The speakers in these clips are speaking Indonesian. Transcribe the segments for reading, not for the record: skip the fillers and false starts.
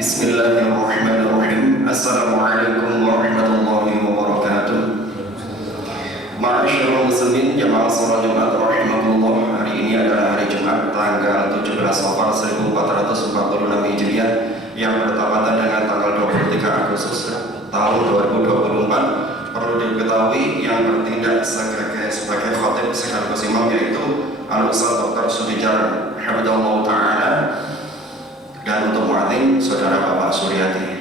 Bismillahirrahmanirrahim. Assalamualaikum warahmatullahi wabarakatuh. Ma'asyiral muslimin jamaah salat Jumat rahimakumullah. Hari ini adalah hari Jumat tanggal 17 Safar 1446 Hijriah yang bertepatan dengan tanggal 23 Agustus tahun 2024. Perlu diketahui yang bertindak sebagai khatib sekaligus imam yaitu Al-Ustaz Dr. Sudijar Hafidhahullah Ta'ala, dan untuk muadzin saudara Bapak Suryati.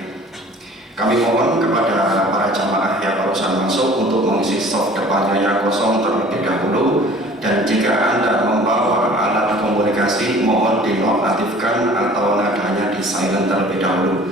Kami mohon kepada para jamaah yang barusan masuk untuk mengisi saf depannya yang kosong terlebih dahulu, dan jika Anda membawa alat komunikasi mohon dinonaktifkan atau nadanya di silent terlebih dahulu.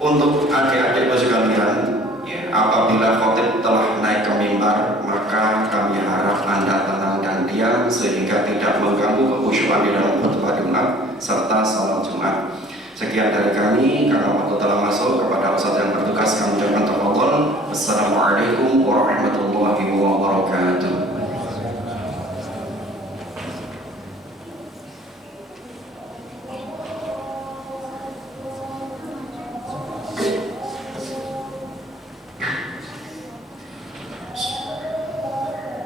Untuk adik-adik sekalian, apabila khotib telah naik ke mimbar, maka kami harap Anda tenang dan diam sehingga tidak mengganggu kekhusyuan di dalam khutbah Jumat serta salat Jumat. Sekian dari kami, karena waktu telah masuk, kepada Ustaz yang bertugas kami ucapkan tafadhol. Assalamualaikum warahmatullahi wabarakatuh.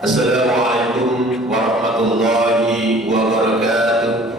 Assalamualaikum warahmatullahi wabarakatuh.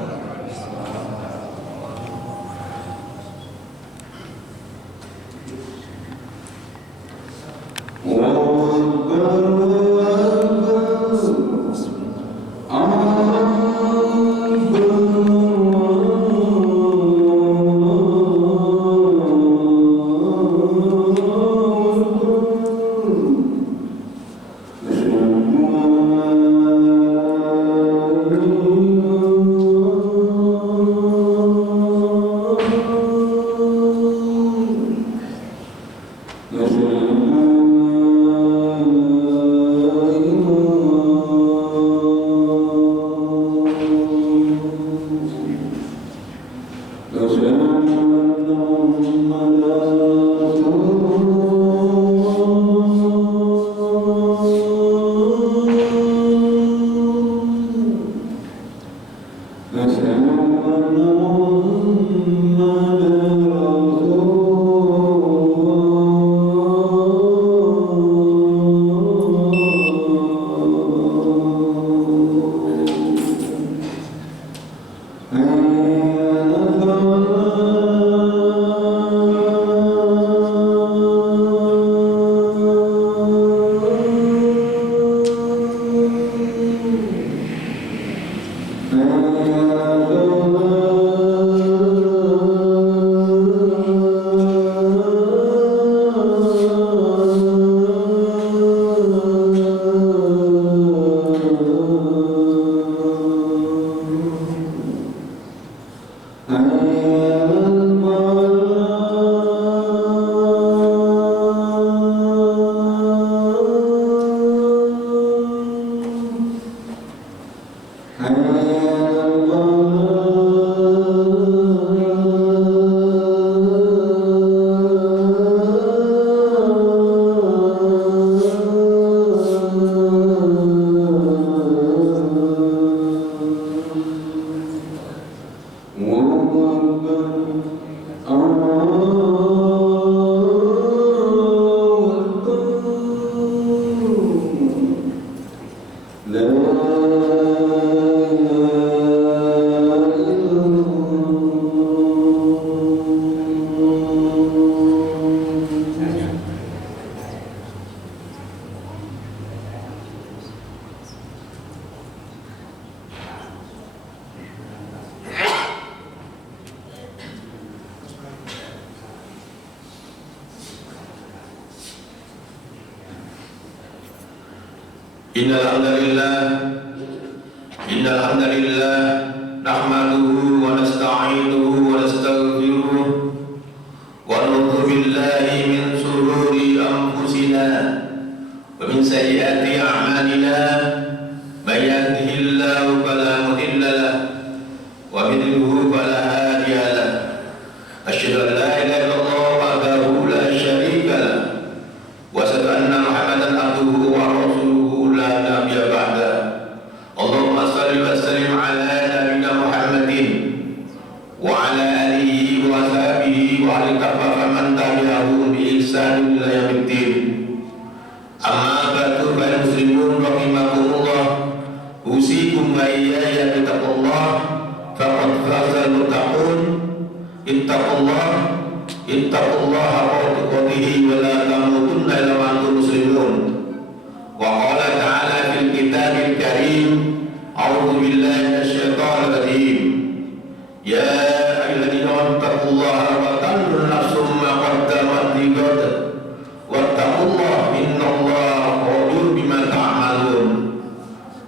Innal hamdalillah nahmaduhu wa nasta'inuhu wa nastaghfiruh wa na'udzu billahi min shururi anfusina wa min sayyiati a'malina. May yahdihillahu fala mudilla lahu wa may yudlil fala hadiya lahu. Asyhadu an la ilaha illallah wahdahu la syarika lahu wa asyhadu anna Muhammadan abduhu wa rasuluhu la nabiyya ba'da. Allahumma shalli wa sallim ala nabiyyina Muhammadin wa ala alihi wa sahbihi ihsan ila yaumiddin. Amma ba'du fa muslimun rahimakumullah. Usikum wa iyaya bittaqullah faqad fazal muttaqun. Ittaqullaha haqqa tuqatih wa la tamutunna illa wa antum muslimun. Wa qala ta'ala fil kitabil karim, a'udzu billahi minasyaitonir rajim. Ya ayyuhalladzina taqullaha wa tanzur nafsum ma qaddamat lighad wattaqullaha innallaha khabirun bima ta'malun.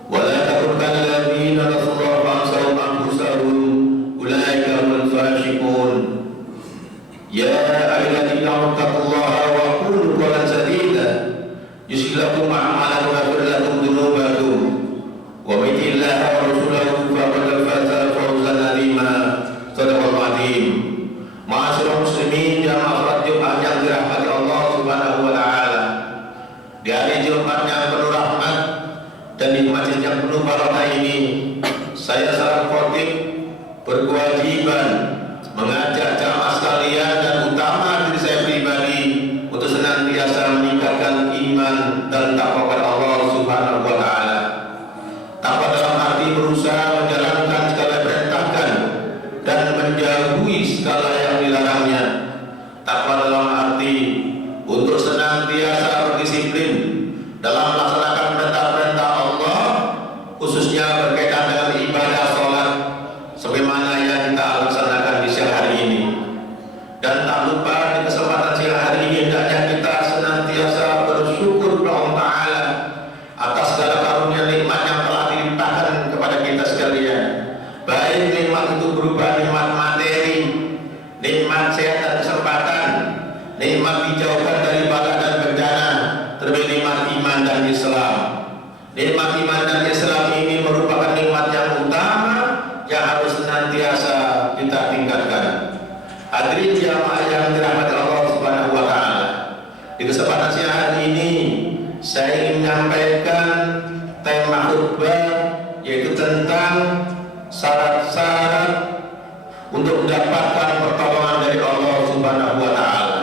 Wa la takun kalladzina nasallaha fa ansahum anfusahum ulaika humul fasiqun. Ya ayyuhalladzina taqullaha wa qulu qawlan sadida yuslih lakum a'malakum wa yaghfir lakum dhunubakum wa may yuti'illaha wa rasulahu faqad faza fawzan 'azima. Shadaqallahu 'azim. Ma'asyiral muslimin jamaah salat Jumat yang dirahmati Allah Subhanahu wa taala. Di hari Jumat yang penuh rahmat dan di masjid yang penuh barokah ini, saya salam khotib berkewajiban mengajak jamaah sekalian dan utama diri saya pribadi untuk senantiasa meningkatkan iman dan takwa kepada Allah Subhanahu wa taala. Takwa dalam arti berusaha menjalankan segala perintahkan dan menjauhi segala yang dilarangnya. Takwa dalam arti untuk senantiasa berdisiplin dalam melaksanakan perintah-perintah Allah, khususnya berkaitan dengan ibadah sholat sebagaimana yang kita laksanakan di siang hari ini. Dan tak lupa di kesempatan siang hari ini hendaknya kita senantiasa bersyukur kepada Allah Ta'ala atas segala karunia nikmat yang telah dilimpahkan kepada kita sekalian. Baik nikmat itu berupa nikmat materi, nikmat sehat dan kesempatan, nikmat dijauhkan dari bala dan bencana, terlebih nikmat iman dan Islam. Nikmat iman dan Islam ini merupakan nikmat yang utama yang harus senantiasa kita tingkatkan. Hadirin jamaah yang dirahmati Allah Subhanahu wa taala. Di kesempatan siang hari ini saya ingin menyampaikan tema khutbah yaitu tentang syarat-syarat untuk mendapatkan pertolongan dari Allah Subhanahu wa taala.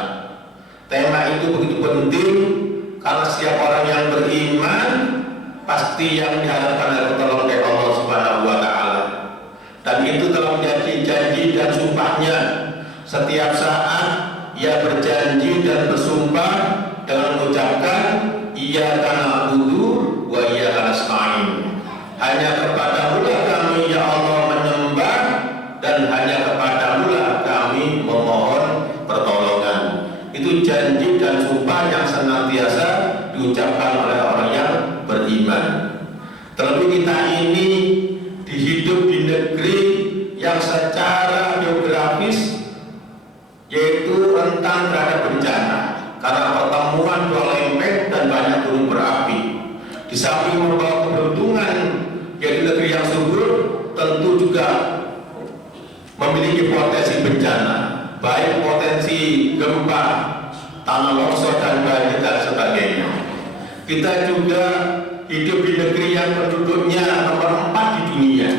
Tema itu begitu penting karena setiap orang yang beriman pasti yang diharapkan adalah pertolongan dari Allah Subhanahu wa taala. Dan itu telah menjadi janji dan sumpahnya. Setiap saat ia berjanji dan bersumpah dengan mengucapkan iyyaka na'budu wa iyyaka nasta'in. Hanya kepadamu-lah kami ya Allah menyembah dan hanya kepadamu-lah kami memohon pertolongan. Itu janji dan sumpah yang senantiasa diucapkan oleh orang yang beriman. Terlebih kita ini dihidup di negeri yang secara geografis yaitu rentan terhadap bencana karena pertemuan dua lempeng dan banyak gunung berapi. Di samping membawa keberuntungan yaitu negeri yang subur, tentu juga memiliki potensi bencana, baik potensi gempa, tanah longsor dan banjir dan sebagainya. Kita juga hidup di negeri yang penduduknya nomor 4 di dunia,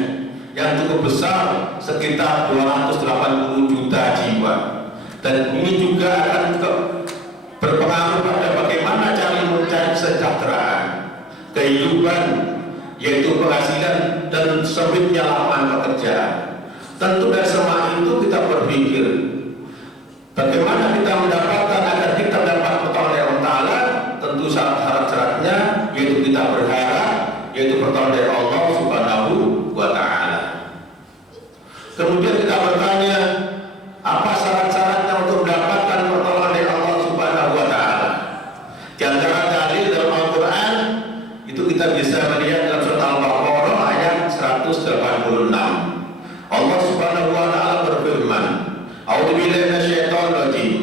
yang cukup besar, sekitar 280 juta jiwa. Dan ini juga akan berpengaruh pada bagaimana cara mencari kesejahteraan, kehidupan, yaitu penghasilan dan sempitnya lapangan pekerjaan. Tentu dari semua itu kita berpikir bagaimana kita mendapatkan agar kita dapat pertolongan dari Allah Ta'ala. Tentu syarat-syaratnya yaitu kita berharap yaitu pertolongan dari Allah Subhanahu wa Ta'ala. Kemudian kita bertanya, apa syarat-syaratnya untuk mendapatkan pertolongan dari Allah Subhanahu wa Ta'ala? Di antara dalil dalam Al-Quran itu kita bisa melihat dalam surat Al-Baqarah ayat 186. Allah Subhanahu wa Ta'ala berfirman, A'udzubillahi minasyaitonir rajim.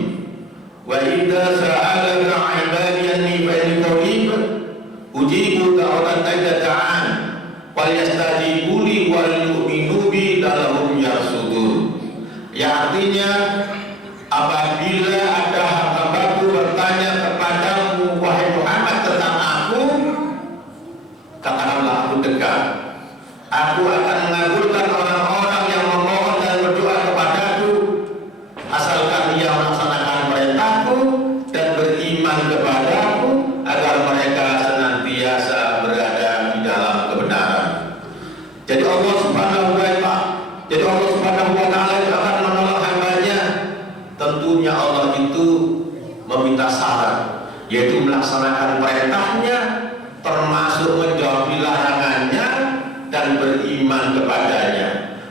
Wa idza sa'alaka 'ibadi anni fa inni qarib ujibu da'wata da'an wal yastajibu li wal yu'minu bi la'allahum yarshudun. Ya, artinya apabila ada hambaku bertanya kepadamu wahai Muhammad tentang aku, katakanlah aku dekat. Aku akan mengabulkan orang-orang yang memohon dan berdoa kepadaku asalkan ia melaksanakan perintahku dan melaksanakan perintahnya, termasuk menjauhi larangannya, dan beriman kepadanya.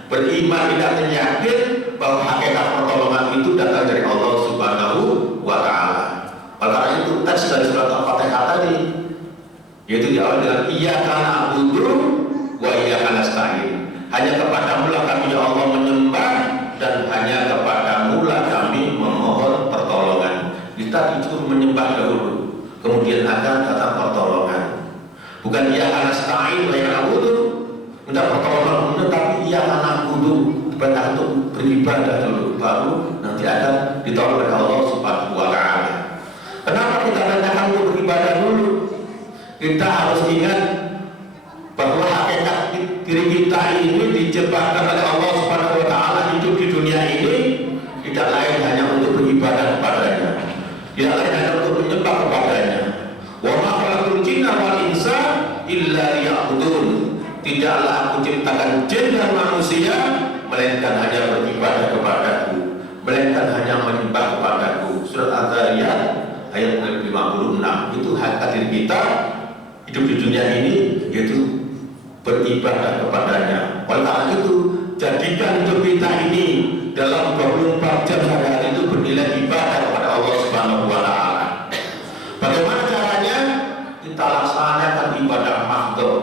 Beriman tidak yakin bahwa hakikat pertolongan itu datang dari Allah Subhanahu wa Ta'ala. Oleh karena itu teks dari surat Al-Fatihah tadi, yaitu diawali dengan iyyaka na'budu wa iyyaka nasta'in. Hanya kepadamu lah kami ya Allah menyembah, dan hanya kepadamu lah kami memohon pertolongan. Kita disuruh menyembah dahulu, kemudian akan datang pertolongan. Bukan iyyaka nasta'in wa iyyaka na'budu, minta pertolongan dulu, tapi iyyaka na'budu, perintah untuk beribadah dulu, baru nanti akan ditolong oleh Allah Subhanahu wa Ta'ala. Kenapa kita perintahkan untuk beribadah dulu? Kita harus ingat bahwa hakikat diri kita ini diciptakan oleh Allah Subhanahu wa Ta'ala, hidup di dunia ini tidak lain hanya untuk beribadah kepadanya, tidak lain hanya untuk menyembah kepadanya. Wa ma khalaqtul jinna wal insa illa liya'budun. Tidaklah aku ciptakan jin dan manusia melainkan hanya beribadah kepadaku, melainkan hanya menyembah kepadaku. Surat Al-Zariyat ayat 56. Itu hakikat diri kita hidup di dunia ini, yaitu beribadah kepadanya. Oleh karena itu, jadikan hidup kita ini dalam 24 jam sehari itu bernilai ibadah kepada Allah Subhanahu wa Ta'ala. Bagaimana caranya? Kita laksanakan ibadah mahdhah,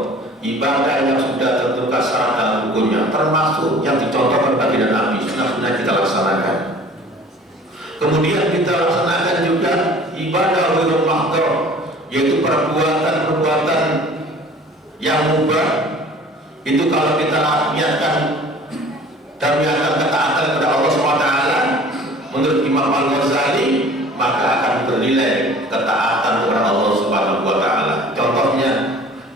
ibadah yang sudah tentukan syarat dan rukunnya, termasuk yang dicontohkan bagi Nabi, sunnah-sunnah kita laksanakan. Kemudian kita laksanakan juga ibadah ghairul mahdhah, yaitu perbuatan-perbuatan yang mubah. Itu kalau kita niatkan dan niatkan ketaatan kepada Allah SWT, menurut Imam Al-Ghazali, maka akan bernilai ketaatan kepada Allah Subhanahu wa Ta'ala. Contohnya,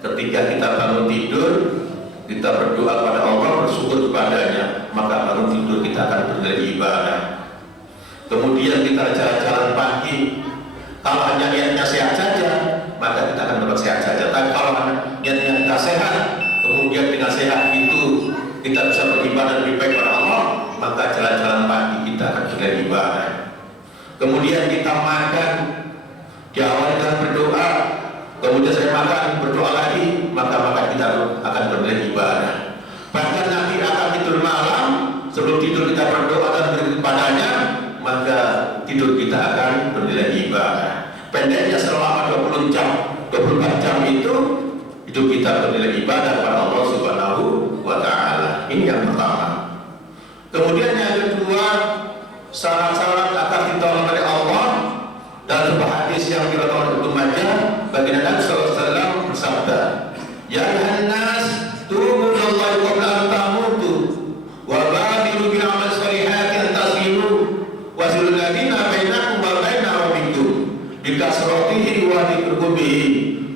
ketika kita bangun tidur, kita berdoa kepada Allah, bersyukur kepadanya, maka bangun tidur kita akan bernilai ibadah. Kemudian kita jalan-jalan pagi, kalau hanya niatnya sehat saja, maka kita akan dapat sehat saja. Tapi kalau niatnya kita sehat, kemudian dengan sehat itu kita bisa beribadah lebih baik kepada Allah, maka jalan-jalan pagi kita akan bernilai ibadah. Kemudian kita makan, diawali dengan berdoa, kemudian saya makan, berdoa lagi, maka kita akan bernilai ibadah. Bahkan nanti akan tidur malam, sebelum tidur kita berdoa dan beribadah kepadanya, maka tidur kita akan bernilai ibadah. Pendeknya selama 24 jam itu hidup kita bernilai ibadah kepada Allah Subhanahu wa Ta'ala. Ini yang pertama. Kemudian yang kedua, syarat-syarat akan ditolong oleh Allah. Dalam sebuah hadis yang diriwayatkan oleh Ibnu Majah, baginda Nabi sallallahu alaihi wasallam bersabda, "Ya ayuhan nas, tubu ilallahi qabla an tamutu wa badiru bil amal shalihatin tasilu wa zilul ladina bainakum wa baina rabbikum bi kasratihi wa dhikrihi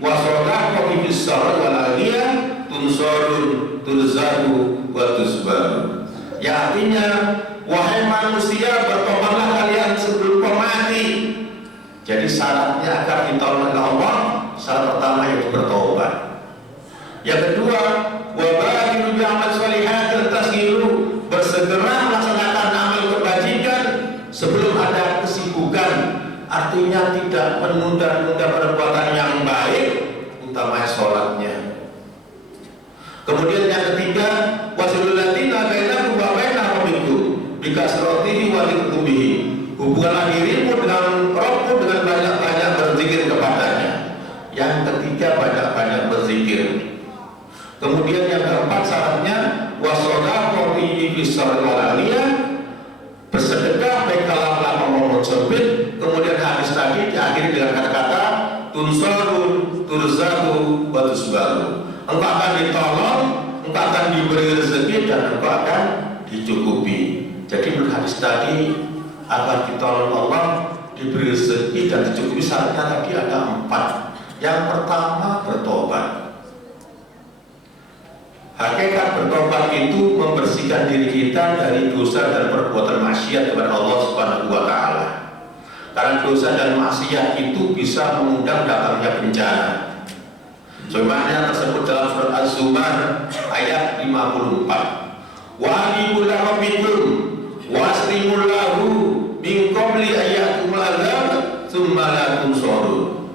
wa sadaqati bis sarri wal aliyah tunsarun turzaku wa tusbaru." Ya, artinya, wahai manusia, bertobatlah kalian sebelum mati. Jadi syaratnya agar ditolong oleh Allah, syarat pertama yaitu bertobat. Yang kedua, wabadiru bi amal shalihatin tasilu, bersegera melaksanakan amal kebajikan sebelum ada kesibukan. Artinya tidak menunda-nunda perbuatan yang baik, utamanya sholatnya. Kemudian yang ketiga, wasilul ladina bainakum wa baina rabbikum bi kasratihi wa dhikrihi. Hubunganlah dirimu dengan Rabbmu dengan banyak-banyak berzikir kepadanya. Yang ketiga, banyak-banyak berzikir. Kemudian yang keempat syaratnya wasodaqati bis sarri wal aliyah, bersedekah baik kalam maupun sempit. Kemudian hadis tadi diakhiri dengan kata-kata tunsarun turzaku wa tusbaru. Engkau akan ditolong, engkau akan diberi rezeki, dan engkau akan dicukupi. Jadi menurut hadis tadi, agar ditolong Allah, diberi rezeki dan dicukupi, syaratnya tadi ada 4. Yang pertama, bertobat. Hakikat bertobat itu membersihkan diri kita dari dosa dan perbuatan maksiat kepada Allah Subhanahu wa Ta'ala. Karena dosa dan maksiat itu bisa mengundang datangnya bencana. Sebagaimana tersebut dalam surat Az-Zumar ayat 54. Wa anibu ila rabbikum waslimul lahu min qabli ayyakumul azab tsumma la tunsarun.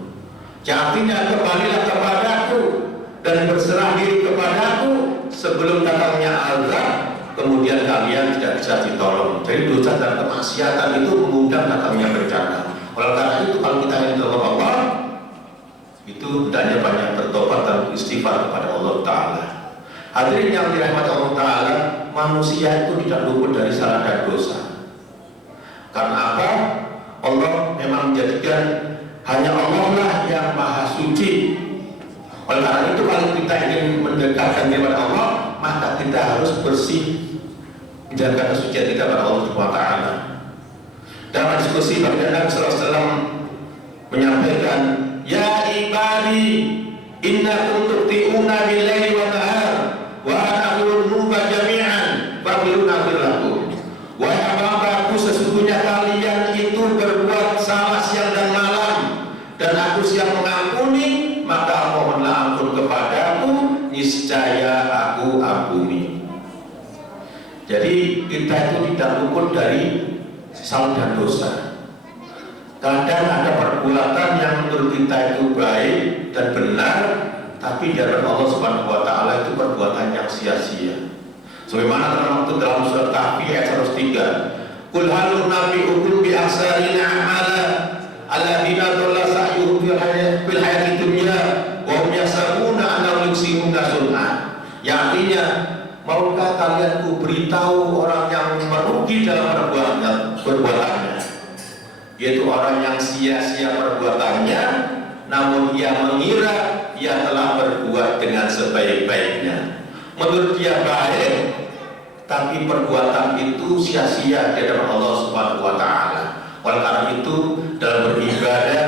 sebelum datangnya azab, kemudian kalian tidak bisa ditolong. Jadi dosa dan kemaksiatan itu mengundang datangnya bencana. Oleh karena itu kalau kita ingin tolong Allah, itu hendaknya banyak bertobat dan istighfar kepada Allah Ta'ala. Hadirin yang dirahmati Allah Ta'ala, manusia itu tidak luput dari salah dan dosa. Karena apa? Allah memang menjadikan hanya Allah lah yang maha suci. Oleh karena itu kalau kita ingin mendekatkan kepada Allah, maka kita harus bersih, menjaga kesucian kita kepada Allah Subhanahu wa taala. Dalam diskusi baginda Nabi sallallahu alaihi wasallam menyampaikan, "Ya ibadi, innakum tu'tiuna bil-laili wan nahar wa ana aghfiru dzunuba jami'an faghfiruna lakum." Wahai hamba-hambaku, sesungguhnya kalian itu berbuat salah siang dan malam, dan aku siap mengampuni, maka mohonlah ampun kepadaku, niscaya aku ampuni. Jadi kita itu tidak luput dari salah dan dosa. Kadang ada perbuatan yang menurut kita itu baik dan benar, tapi di hadapan Allah Subhanahu wa taala itu perbuatan yang sia-sia. Sebagaimana dalam surat Kahfi ayat 103, "Qul hal nunabbi'ukum bi ahsanina a'mala alladziina dhalla sa'yuhum fil hayati dunya wa hum yahsabuna annahum yuhsinuna sun'ah." Yang artinya, maukah kalian ku beritahu orang yang merugi dalam perbuatannya, yaitu orang yang sia-sia perbuatannya, namun ia mengira ia telah berbuat dengan sebaik-baiknya. Menurut dia baik, tapi perbuatan itu sia-sia di hadapan Allah Subhanahu wa taala. Oleh karena itu, dalam beribadah,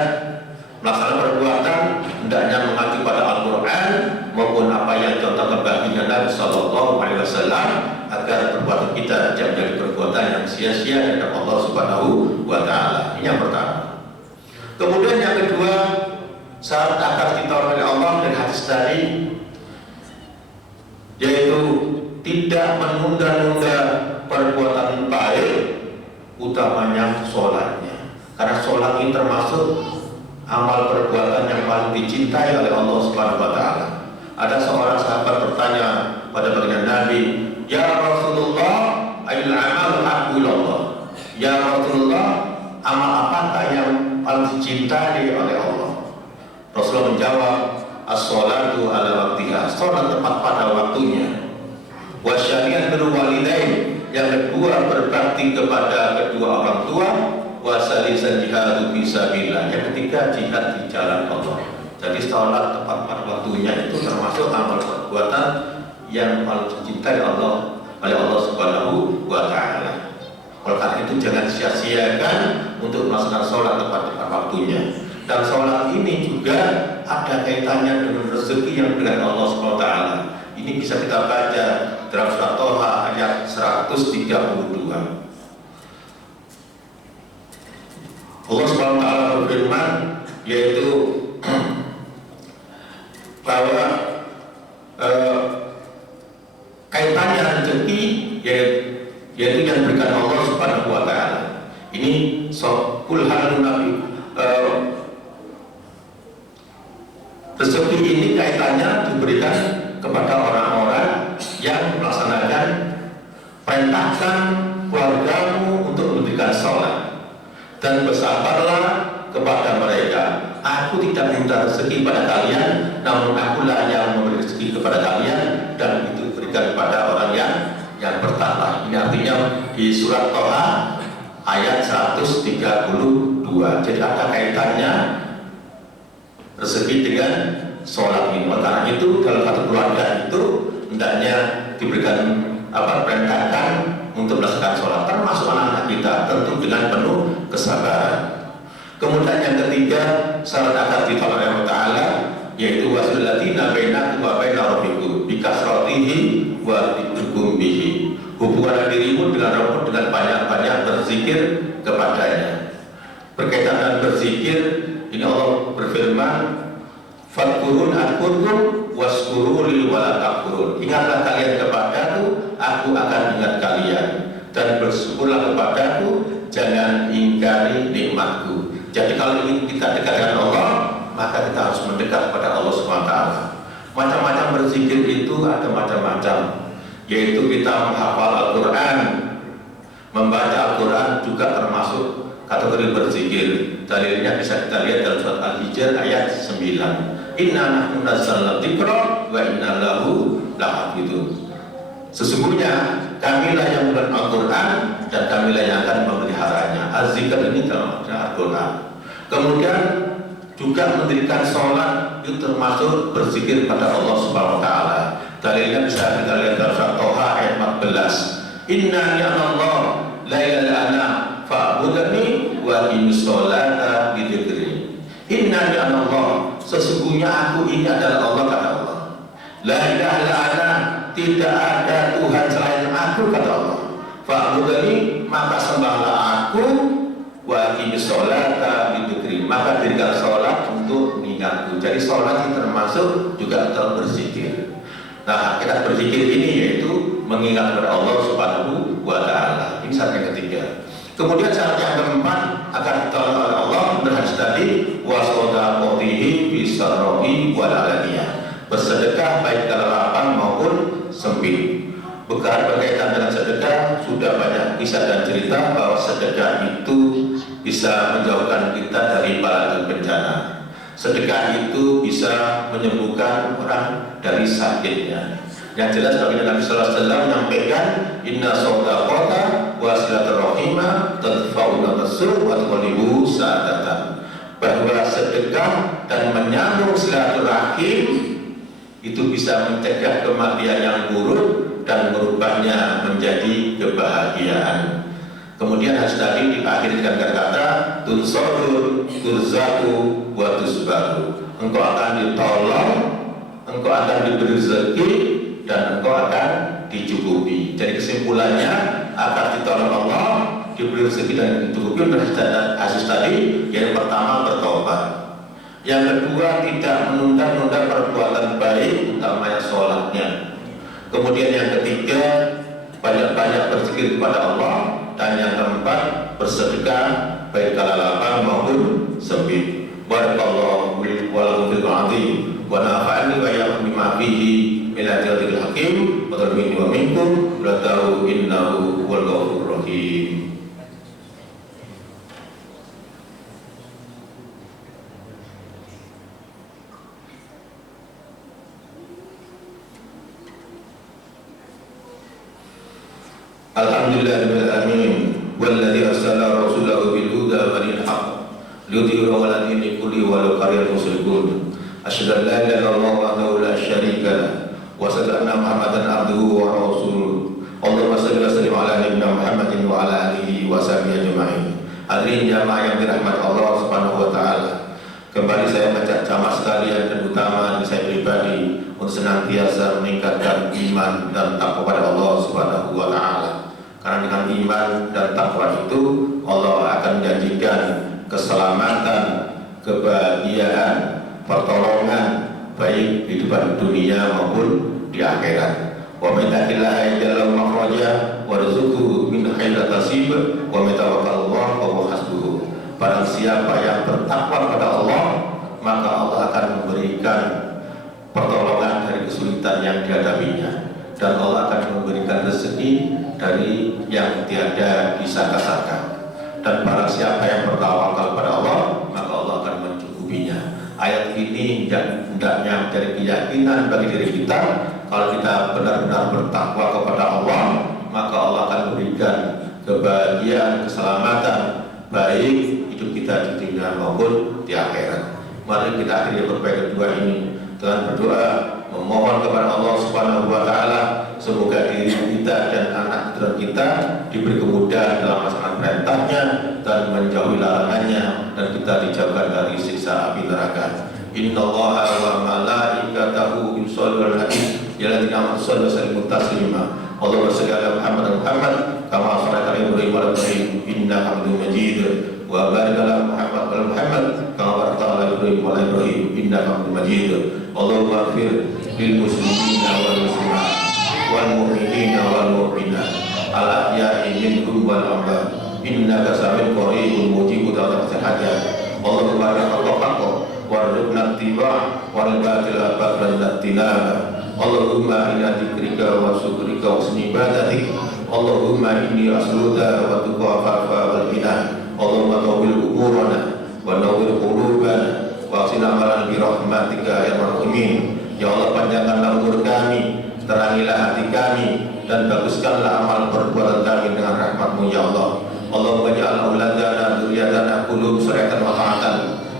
melaksanakan perbuatan, hendaknya mengacu pada Al-Qur'an maupun apa yang contohkan baginda Nabi sallallahu alaihi wasallam, agar perbuatan kita tidak menjadi perbuatan yang sia-sia di hadapan Allah Subhanahu wa taala. Ini yang pertama. Kemudian yang kedua, syarat agar ditolong oleh Allah dan hadis tadi, yaitu tidak menunda-nunda perbuatan baik, utamanya sholatnya. Karena sholat ini termasuk amal perbuatan yang paling dicintai oleh Allah Subhanahu wa taala. Ada seorang sahabat bertanya pada baginda Nabi, "Ya Rasulullah, ayyul amal habbu ilallah?" Ya Rasulullah, amal apakah yang paling dicintai oleh Allah? Rasulullah menjawab, "As-sholatu ala waktiha." Sholat tepat pada waktunya. Wasyariat berwalidain, yang kedua berbakti kepada kedua orang tua. Wasalisan jihadu fisabilillah, yang ketiga jihad di jalan Allah. Jadi sholat tepat pada waktunya itu termasuk amal perbuatan yang paling dicintai oleh Allah Subhanahu wa taala. Oleh karena itu jangan sia-siakan untuk melaksanakan sholat tepat waktunya. Dan sholat ini juga ada kaitannya dengan rezeki yang dengan Allah Subhanahu wa taala. Ini bisa kita baca dalam surat Toha ayat 132. Allah Subhanahu wa taala berfirman, yaitu bahwa kaitannya rezeki yaitu yang diberikan Allah Subhanahu wa taala. Ini kul hal nabi, rezeki ini kaitannya diberikan kepada orang-orang yang melaksanakan perintahkan keluargamu untuk memberikan sholat, dan bersabarlah kepada mereka. Aku tidak minta rezeki pada kalian, namun akulah yang memberi rezeki kepada kalian, dan itu diberikan kepada orang yang bertakwa. Ini artinya di surat Toha ayat 132. Jadi ada kaitannya rezeki dengan sholat ini. Karena itu dalam satu keluarga itu hendaknya diberikan perintahkan untuk melaksanakan sholat, termasuk anak-anak kita, tentu dengan penuh kesabaran. Kemudian yang ketiga, syarat agar ditolong oleh Allah Ta'ala, yaitu wasilatina bainakum wa baina rabbikum bikasratihi wa bidukum bihi. Hubungan dirimu dengan Rabbmu dengan banyak-banyak berzikir kepadanya. Berkaitan dengan berzikir, ini Allah berfirman, "Fadkurun adkurkum waskuruli wala takfurun." Ingatlah kalian kepadaku, aku akan ingat kalian, dan bersyukurlah kepadaku, jangan ingkari nikmatku. Jadi kalau ingin kita dekat dengan Allah, maka kita harus mendekat kepada Allah SWT. Macam-macam berzikir itu ada macam-macam, yaitu kita menghafal Al-Quran, membaca Al-Quran juga termasuk kategori berzikir. Dalilnya bisa kita lihat dalam surat Al-Hijr ayat 9. Inna nahnu nazzalna dzikra wa inna lahu lahafidun. Sesungguhnya kamilah yang membuat Al-Quran dan kamilah yang akan memeliharanya. Az-zikr ini dalam Al-Quran. Kemudian juga mendirikan sholat itu termasuk berzikir pada Allah Subhanahu Wa Taala. Dalilnya bisa kita lihat dalam surat Toha ayat 14. Inna ni'mallah la ilaha illa fa'budni wa aqimis sholata li dzikri. Inna ni'mallah, sesungguhnya aku ini adalah Allah, kata Allah. La ilaha illa tidak ada Tuhan selain aku, kata Allah. Fa'budni, maka sembahlah aku, wa aqimis sholata li dzikri, maka dirikan sholat untuk mengingatku. Jadi sholat ini termasuk juga dalam berzikir. Nah, kita berzikir ini yaitu mengingat kepada Allah Subhanahu Wa Taala. Ini syarat yang ketiga. Kemudian syarat yang keempat akan ditolong oleh Allah berhadis tadi wasodaqatihi bisarrohi walalania, bersedekah baik dalam lapang maupun sempit. Berkaitan dengan sedekah sudah banyak kisah dan cerita bahwa sedekah itu bisa menjauhkan kita dari bala bencana. Sedekah itu bisa menyembuhkan orang dari sakitnya. Yang jelas baginda Nabi sallallahu alaihi wasallam menyampaikan inna shadaqata wa silaturahimah tadfa'u nasr wa tuqlibu sa'adatan, bahwa sedekah dan menyambung silaturahim itu bisa mencegah kematian yang buruk dan merubahnya menjadi kebahagiaan. Kemudian hadis tadi diakhiri dengan kata tunsorun turzaku wa tusbaru, engkau akan ditolong, engkau akan diberi rezeki, dan engkau akan dicukupi. Jadi kesimpulannya akan ditolong Allah, diberi rezeki dan dicukupi. Hadis tadi yang pertama bertobat, yang kedua tidak menunda-nunda perbuatan baik, utamanya sholatnya. Kemudian yang ketiga banyak-banyak berzikir kepada Allah, dan yang keempat bersedekah baik kala lapang maupun sempit. Barakallahu li wa lakum fil azim wa nafa'ani wa iyyakum bima fihi min al-dhikr hakim wa tarbiyati wa minkum la ta'u innahu wal ghafurur rahim. Alhamdulillahirabbil alamin walladzi arsala rasulahu bil huda wa dinil haqq liyudhhirahu 'ala dini kulli walau karihal musyrikun. Asyhadu an la ilaha illallah wahdahu la syarika lah wa asyhadu anna Muhammadan abduhu wa rasuluh. Allahumma shalli wa sallim ala nabiyyina Muhammadin wa ala alihi wa sahbihi ajma'in. Hadirin jamaah yang dirahmati Allah Subhanahu wa taala. Kembali saya mengajak jamaah sekalian dan utama dari saya pribadi untuk senantiasa meningkatkan iman dan takwa kepada Allah Subhanahu wa taala. Karena dengan iman dan takwa itu Allah akan menjanjikan keselamatan, kebahagiaan, pertolongan baik di depan dunia maupun di akhirat. Wa man yattaqillaha yaj'al lahu makhraja wa yarzuqhu min haitsu la yahtasib wa man tawakkalallaha fa huwa hasbuh. Barang siapa yang bertakwa kepada Allah, maka Allah akan memberikan pertolongan dari kesulitan yang dihadapinya, dan Allah akan memberikan rezeki dari yang tiada disangka-sangka. Dan barang siapa yang bertawakal kepada Allah, maka Allah akan mencukupinya. Ayat ini hendaknya menjadi keyakinan bagi diri kita. Kalau kita benar-benar bertakwa kepada Allah, maka Allah akan memberikan kebahagiaan, keselamatan baik hidup kita di dunia maupun di akhirat. Mari kita akhiri berbaik kedua ini dengan berdoa memohon kepada Allah Subhanahu wa taala semoga diri kita dan anak keturunan kita diberi kemudahan dalam melaksanakan perintahnya dan menjauhi larangannya, dan kita dijauhkan dari siksa api neraka. Innallaha wa malaikatahu yusholluna 'alan nabi ya alladzina amanu shallu 'alaihi wa taslima. Allahumma shalli ala Muhammad kama shallaita ala Ibrahim wa ala Ibrahim innaka Hamidum Majid. Wa barik ala Muhammad wa ala Muhammad kama barakta ala Ibrahim wa ala Ibrahim innaka Hamidum Majid. Allahumma ighfir lil muslimina wal muslimat wal mu'minina wal mu'minat al ahya'i minhum wal amwat innaka sami'un qaribun mujibud da'wat hajat. Allahumma barik Allah warzuqna ittiba'ah wal batila batlan tinaba. Allahumma inna dzikrika wa syukrika wa husni ibadatik. Allahumma inni as'aluka wa tuqafa wal ghina. Allahumma tawil umurana wa nawwir qulubana wa aksina amalan bi rahmatika ya rahimin. Ya Allah, panjangkanlah umur kami, terangilah hati kami, dan baguskanlah amal perbuatan kami dengan rahmat-Mu ya Allah. Allahumma ja'al auladana dzurriyyatana qulub sholihatan wa ta'atan.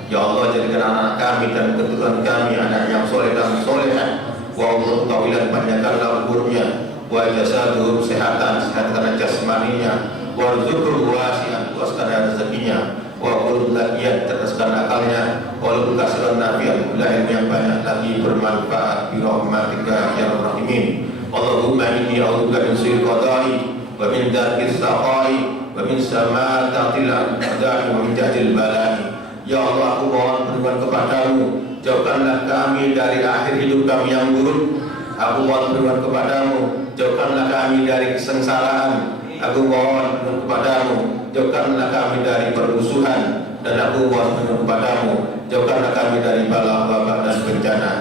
Ya Allah, jadikan anak kami dan keturunan kami anak yang soleh dan solehah. Wa umur tawilan, panjangkanlah umurnya. Wa jasaduhum sehatan, sehat karena jasmaninya. Wa rizquhum wasi'an, luaskan rezekinya. Wa qul laqiyan, cerdaskan akalnya. Wa lukasiran nafi'an, ilmu yang banyak lagi bermanfaat bi rahmatika ya rahimin. Allahumma inni a'udzubika min su'il qada'i wa min darkis saqa'i wa min samatatil a'da'i wa min jahdil bala'i. Ya Allah, aku mohon perlindungan kepadamu, jauhkanlah kami dari akhir hidup kami yang buruk. Aku mohon perlindungan kepadamu, jauhkanlah kami dari kesengsaraan. Aku mohon perlindungan kepadamu, jauhkanlah kami dari permusuhan. Dan aku mohon perlindungan kepadamu, jauhkanlah kami dari bala, wabah dan bencana.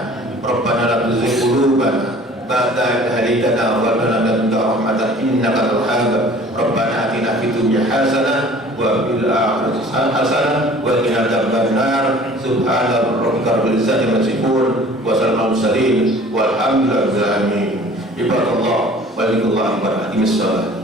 Rabbana la tuzigh qulubana ba'da idh hadaytana wa hab lana min ladunka rahmatan innaka antal wahhab. Rabbana atina fid dunya hasanah wa fil akhirati hasanah wa qina adzabannar. Subhana rabbika rabbil izzati amma yasifun wa salamun mursalin walhamdulillahi rabbil alamin. Ibadallah wa lillahi wa aqimis shalah.